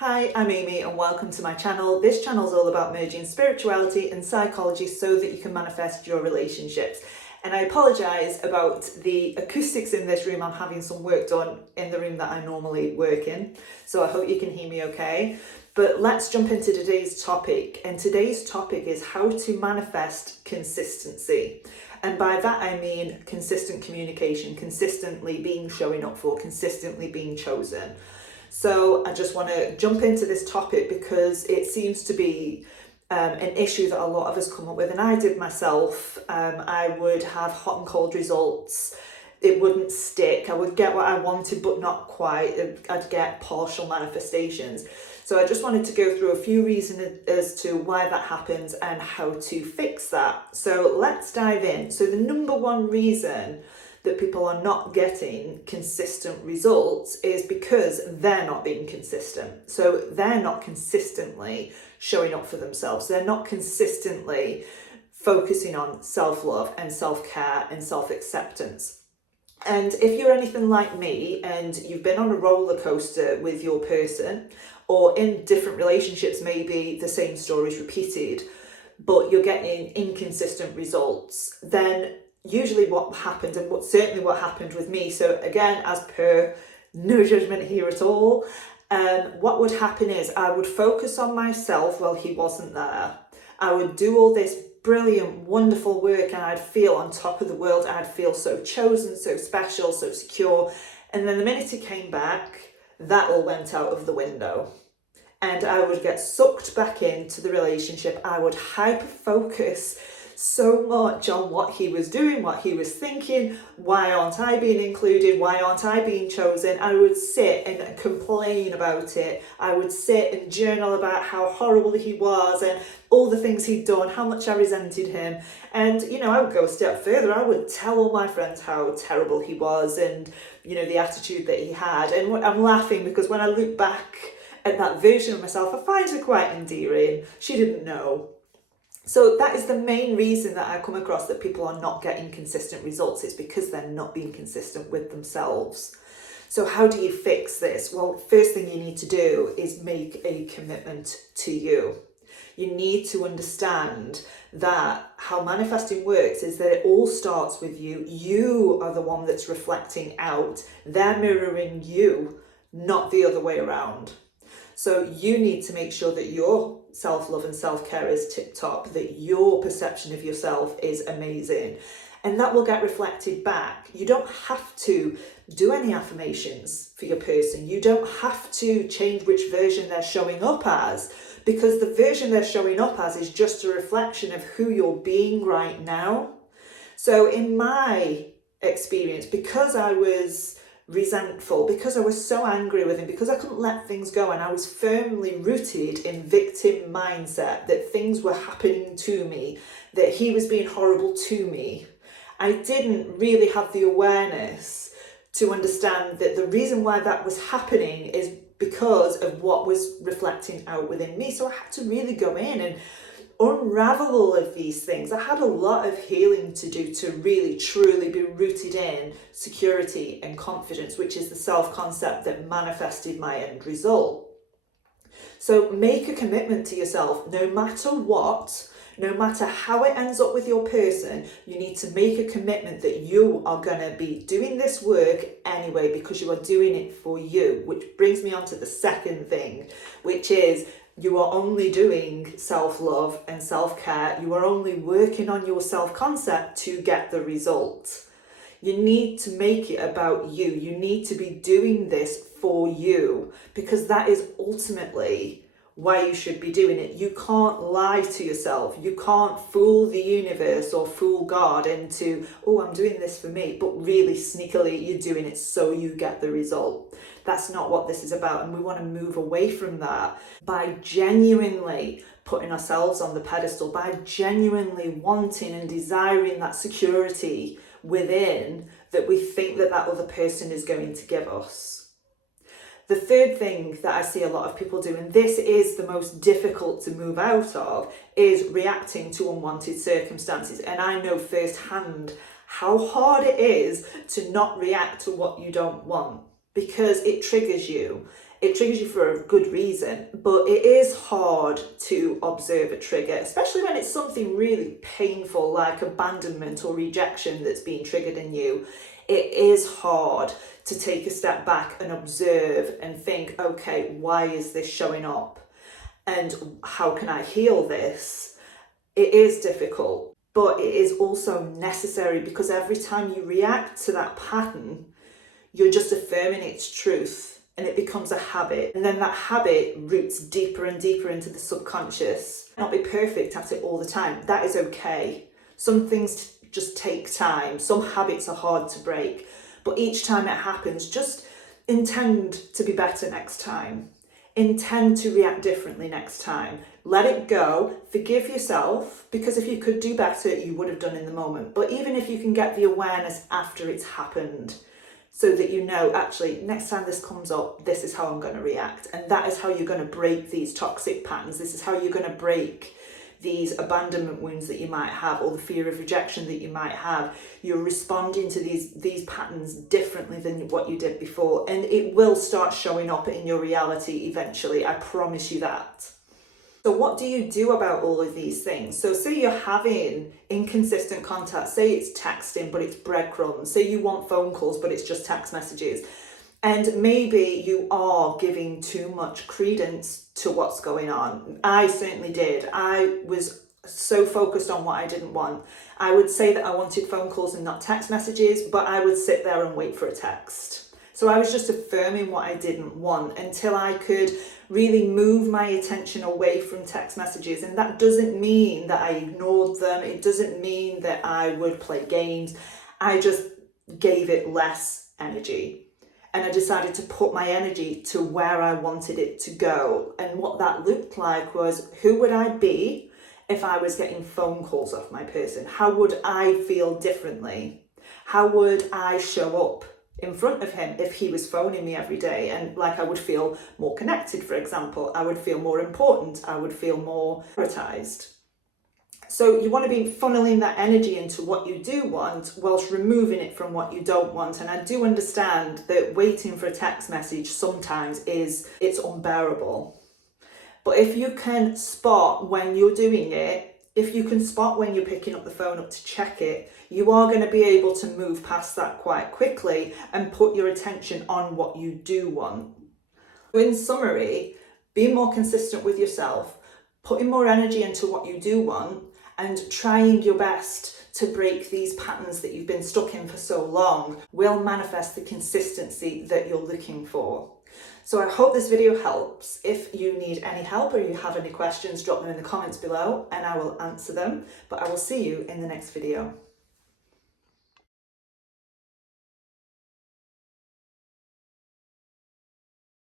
Hi, I'm Amy and welcome to my channel. This channel is all about merging spirituality and psychology so that you can manifest your relationships. And I apologise about the acoustics in this room. I'm having some work done in the room that I normally work in, so I hope you can hear me okay. But let's jump into today's topic. And today's topic is how to manifest consistency. And by that I mean consistent communication, consistently being showing up for, consistently being chosen. So I just want to jump into this topic because it seems to be an issue that a lot of us come up with, and I did myself. I would have hot and cold results. It wouldn't stick. I would get what I wanted, but not quite. I'd get partial manifestations. So I just wanted to go through a few reasons as to why that happens and how to fix that. So let's dive in. So the number one reason that people are not getting consistent results is because they're not being consistent. So they're not consistently showing up for themselves. They're not consistently focusing on self-love and self-care and self-acceptance. And if you're anything like me and you've been on a roller coaster with your person, or in different relationships, maybe the same story is repeated, but you're getting inconsistent results, then usually what happened, and certainly what happened with me, so again, as per, no judgment here at all, what would happen is I would focus on myself while he wasn't there. I would do all this brilliant, wonderful work and I'd feel on top of the world. I'd feel so chosen, so special, so secure. And then the minute he came back, that all went out of the window. And I would get sucked back into the relationship. I would hyper-focus so much on what he was doing, what he was thinking, why aren't I being included, why aren't I being chosen. I would sit and complain about it. I would sit and journal about how horrible he was and all the things he'd done, how much I resented him. And, I would go a step further. I would tell all my friends how terrible he was and, the attitude that he had. And I'm laughing because when I look back at that version of myself, I find her quite endearing. She didn't know. So that is the main reason that I come across that people are not getting consistent results. It's because they're not being consistent with themselves. So how do you fix this? Well, first thing you need to do is make a commitment to you. You need to understand that how manifesting works is that it all starts with you. You are the one that's reflecting out. They're mirroring you, not the other way around. So you need to make sure that your self-love and self-care is tip-top, that your perception of yourself is amazing. And that will get reflected back. You don't have to do any affirmations for your person. You don't have to change which version they're showing up as, because the version they're showing up as is just a reflection of who you're being right now. So in my experience, because I was resentful, because I was so angry with him, because I couldn't let things go, and I was firmly rooted in victim mindset that things were happening to me, that he was being horrible to me, I didn't really have the awareness to understand that the reason why that was happening is because of what was reflecting out within me. So I had to really go in and unravel all of these things. I had a lot of healing to do to really truly be rooted in security and confidence, which is the self-concept that manifested my end result. So make a commitment to yourself. No matter what, no matter how it ends up with your person, you need to make a commitment that you are going to be doing this work anyway, because you are doing it for you. Which brings me on to the second thing, which is you are only doing self-love and self-care. You are only working on your self-concept to get the result. You need to make it about you. You need to be doing this for you, because that is ultimately why you should be doing it. You can't lie to yourself. You can't fool the universe or fool God into, oh, I'm doing this for me, but really sneakily you're doing it so you get the result. That's not what this is about, and we want to move away from that by genuinely putting ourselves on the pedestal, by genuinely wanting and desiring that security within that we think that other person is going to give us. The third thing that I see a lot of people do, and this is the most difficult to move out of, is reacting to unwanted circumstances. And I know firsthand how hard it is to not react to what you don't want, because it triggers you. It triggers you for a good reason, but it is hard to observe a trigger, especially when it's something really painful like abandonment or rejection that's being triggered in you. It is hard to take a step back and observe and think, okay, why is this showing up? And how can I heal this? It is difficult, but it is also necessary, because every time you react to that pattern, you're just affirming its truth. And it becomes a habit, and then that habit roots deeper and deeper into the subconscious. Not be perfect at it all the time, that is okay. Some things just take time, some habits are hard to break, but each time it happens, just intend to be better next time. Intend to react differently next time. Let it go, forgive yourself, because if you could do better, you would have done in the moment. But even if you can get the awareness after it's happened, so that you know, actually, next time this comes up, this is how I'm going to react. And that is how you're going to break these toxic patterns. This is how you're going to break these abandonment wounds that you might have, or the fear of rejection that you might have. You're responding to these patterns differently than what you did before. And it will start showing up in your reality eventually. I promise you that. So what do you do about all of these things? So say you're having inconsistent contact, say it's texting, but it's breadcrumbs, say you want phone calls, but it's just text messages. And maybe you are giving too much credence to what's going on. I certainly did. I was so focused on what I didn't want. I would say that I wanted phone calls and not text messages, but I would sit there and wait for a text. So I was just affirming what I didn't want until I could really move my attention away from text messages. And that doesn't mean that I ignored them. It doesn't mean that I would play games. I just gave it less energy. And I decided to put my energy to where I wanted it to go. And what that looked like was, who would I be if I was getting phone calls off my person? How would I feel differently? How would I show up in front of him if he was phoning me every day? And like, I would feel more connected, for example. I would feel more important. I would feel more prioritized. So you want to be funneling that energy into what you do want, whilst removing it from what you don't want. And I do understand that waiting for a text message sometimes it's unbearable. But if you can spot when you're doing it, if you can spot when you're picking up the phone up to check it, you are going to be able to move past that quite quickly and put your attention on what you do want. In summary, be more consistent with yourself, putting more energy into what you do want, and trying your best to break these patterns that you've been stuck in for so long will manifest the consistency that you're looking for. So I hope this video helps. If you need any help or you have any questions, drop them in the comments below and I will answer them. But I will see you in the next video.